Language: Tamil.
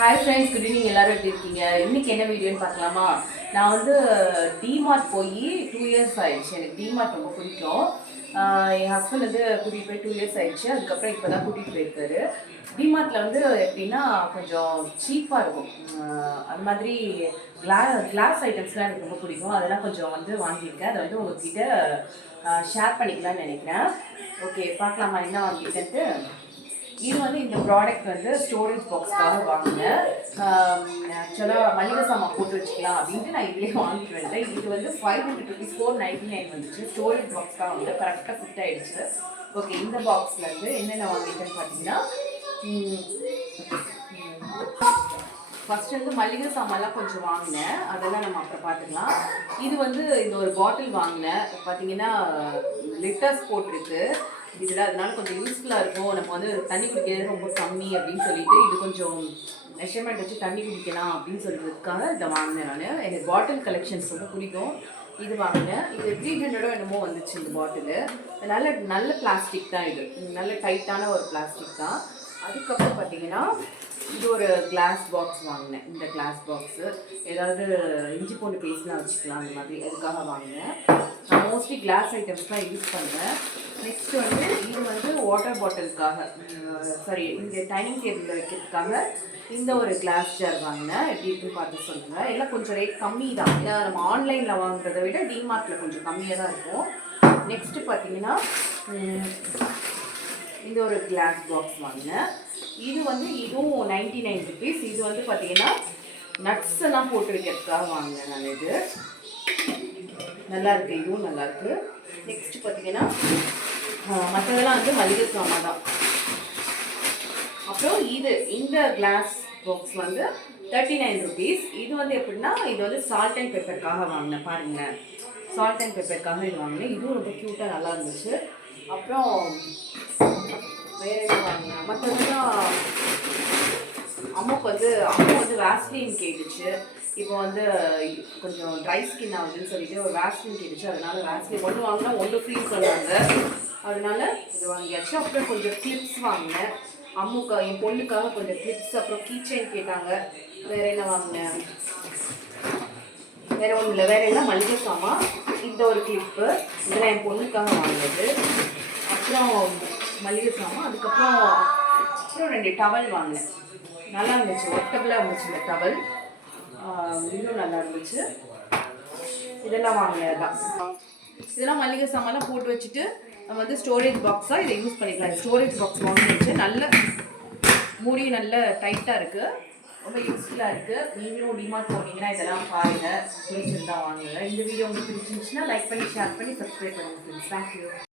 Hi friends, good evening. எல்லாரும் எப்படி இருக்கீங்க? இன்னைக்கு என்ன வீடியோன்னு பார்க்கலாமா? நான் வந்து டிமார்ட் போய் 2 இயர்ஸ் ஆயிடுச்சு. எனக்கு டிமார்ட் ரொம்ப பிடிக்கும். என் ஹஸ்பண்ட் வந்து கூட்டிகிட்டு போய் 2 இயர்ஸ் ஆயிடுச்சு. அதுக்கப்புறம் இப்போ தான் கூட்டிகிட்டு போயிருக்காரு. டிமார்ட்டில் வந்து எப்படின்னா கொஞ்சம் சீப்பாக இருக்கும். அது மாதிரி கிளாஸ் ஐட்டம்ஸ்லாம் எனக்கு ரொம்ப பிடிக்கும். அதெல்லாம் கொஞ்சம் வந்து வாங்கியிருக்கேன். அதை வந்து உங்ககிட்ட ஷேர் பண்ணிக்கலாம்னு நினைக்கிறேன். ஓகே, பார்க்கலாமா என்ன வாங்கியிருக்கேன்ட்டு? இது வந்து இந்த ப்ராடக்ட் வந்து ஸ்டோரேஜ் பாக்ஸ்க்காக வாங்கினேன். ஆக்சுவலாக மளிகை சாமான் போட்டு வச்சுக்கலாம் அப்படின்ட்டு நான் இதுலேயே வாங்கிட்டு வந்தேன். இது வந்து 500 rupees 499 வந்துச்சு. ஸ்டோரேஜ் பாக்ஸ்க்காக வந்து கரெக்டாக ஃபிட் ஆகிடுச்சு. ஓகே, இந்த பாக்ஸில் வந்து என்னென்ன வாங்கிட்டேன்னு பார்த்தீங்கன்னா, ஃபஸ்ட்டு வந்து மளிகை சாமான்லாம் கொஞ்சம் வாங்கினேன். அதெல்லாம் நம்ம அப்புறம் பார்த்துக்கலாம். இது வந்து இந்த ஒரு பாட்டில் வாங்கினேன். பார்த்தீங்கன்னா லிட்டர்ஸ் போட்டிருக்கு இதில். அதனால கொஞ்சம் யூஸ்ஃபுல்லாக இருக்கும். நம்ம வந்து தண்ணி குடிக்கிறது ரொம்ப கம்மி அப்படின்னு சொல்லிட்டு இது கொஞ்சம் மெஷர்மெண்ட் வச்சு தண்ணி குடிக்கலாம் அப்படின்னு சொல்கிறதுக்காக இதை வாங்கினேன். நான் எனக்கு பாட்டில் கலெக்ஷன்ஸ் ரொம்ப பிடிக்கும். இது வாங்கினேன். இது 300 என்னமோ வந்துச்சு இந்த பாட்டிலு. நல்ல பிளாஸ்டிக் தான். இது நல்ல டைட்டான ஒரு பிளாஸ்டிக் தான். அதுக்கப்புறம் பார்த்தீங்கன்னா இது ஒரு கிளாஸ் பாக்ஸ் வாங்கினேன். இந்த கிளாஸ் பாக்ஸு ஏதாவது இஞ்சி பூண்டு பேஸ்ட்லாம் வச்சுக்கலாம் அந்த மாதிரி, அதுக்காக வாங்கினேன். நான் மோஸ்ட்லி கிளாஸ் ஐட்டம்ஸ் தான் யூஸ் பண்ணுவேன். நெக்ஸ்ட் வந்து இது வந்து வாட்டர் பாட்டிலுக்காக, சாரி இந்த டைனிங் டேபிளில் வைக்கிறதுக்காக இந்த ஒரு கிளாஸ் ஜார் வாங்கினேன். எப்படி இருக்குன்னு பார்த்து சொல்லுங்கள். எல்லாம் கொஞ்சம் ரேட் கம்மி தான். நம்ம ஆன்லைனில் வாங்குறதை விட டிமார்ட்டில் கொஞ்சம் கம்மியாக தான் இருக்கும். நெக்ஸ்ட்டு பார்த்தீங்கன்னா இந்த ஒரு கிளாஸ் பாக்ஸ் வாங்கினேன். இது வந்து இதுவும் 99 rupees. இது வந்து பார்த்தீங்கன்னா நட்ஸ் எல்லாம் போட்டு வைக்கிறதுக்காக வாங்கினேன் நான். இது நல்லாயிருக்கு, இதுவும் நல்லாயிருக்கு. நெக்ஸ்ட்டு பார்த்தீங்கன்னா மற்றதெல்லாம் வந்து மளிகை சாமான் தான். அப்புறம் இந்த கிளாஸ் பாக்ஸ் வந்து 39 rupees. இது வந்து எப்படின்னா இது வந்து சால்ட் அண்ட் பெப்பருக்காக வாங்கினேன். பாருங்கள், சால்ட் அண்ட் பெப்பருக்காக இது வாங்கினேன். இதுவும் ரொம்ப க்யூட்டாக நல்லா இருந்துச்சு. அப்புறம் வேறு என்ன வாங்கினேன்? மற்றதெல்லாம் அம்மா வந்து வேஸ்லின் கேட்டுச்சு. இப்போ வந்து கொஞ்சம் ட்ரை ஸ்கின் ஆகுதுன்னு சொல்லிட்டு ஒரு வேஸ்லின் கேட்டுச்சு. அதனால வேஸ்லின் ஒன்று வாங்கினா ஒன்று ஃப்ரீ சொன்னாங்க. அதனால இது வாங்கியாச்சு. அப்புறம் கொஞ்சம் கிளிப்ஸ் வாங்கினேன். என் பொண்ணுக்காக கொஞ்சம் கிளிப்ஸ், அப்புறம் கீ செயின் கேட்டாங்க. வேறு என்ன வாங்கினேன்? வேறு ஒன்றும் இல்லை. வேறு என்ன மளிகை சாமான். இந்த ஒரு கிளிப்பு இதெல்லாம் என் பொண்ணுக்காக வாங்கினது. அப்புறம் மளிகை சாமான். அதுக்கப்புறம் 2 டவல் வாங்கினேன். நல்லா இருந்துச்சு, ஒர்க்கபிளாக இருந்துச்சு இந்த டவல். இன்னும் நல்லா இருந்துச்சு. இதெல்லாம் வாங்கினது தான். இதெல்லாம் மளிகை சாமான்லாம் போட்டு வச்சுட்டு நம்ம வந்து ஸ்டோரேஜ் பாக்ஸாக இதை யூஸ் பண்ணிக்கலாம். ஸ்டோரேஜ் பாக்ஸ் வாங்கிச்சு. நல்ல மூடி நல்ல டைட்டாக இருக்குது, ரொம்ப யூஸ்ஃபுல்லாக இருக்குது. நீங்களும் டிமார்ட் போனீங்கன்னா இதெல்லாம் பாருங்கள், பிடிச்சிருந்தா வாங்குங்க. இந்த வீடியோ உங்களுக்கு பிடிச்சிருந்துச்சுன்னா லைக் பண்ணி, ஷேர் பண்ணி, சப்ஸ்கிரைப் பண்ணுங்கள். தேங்க்யூ.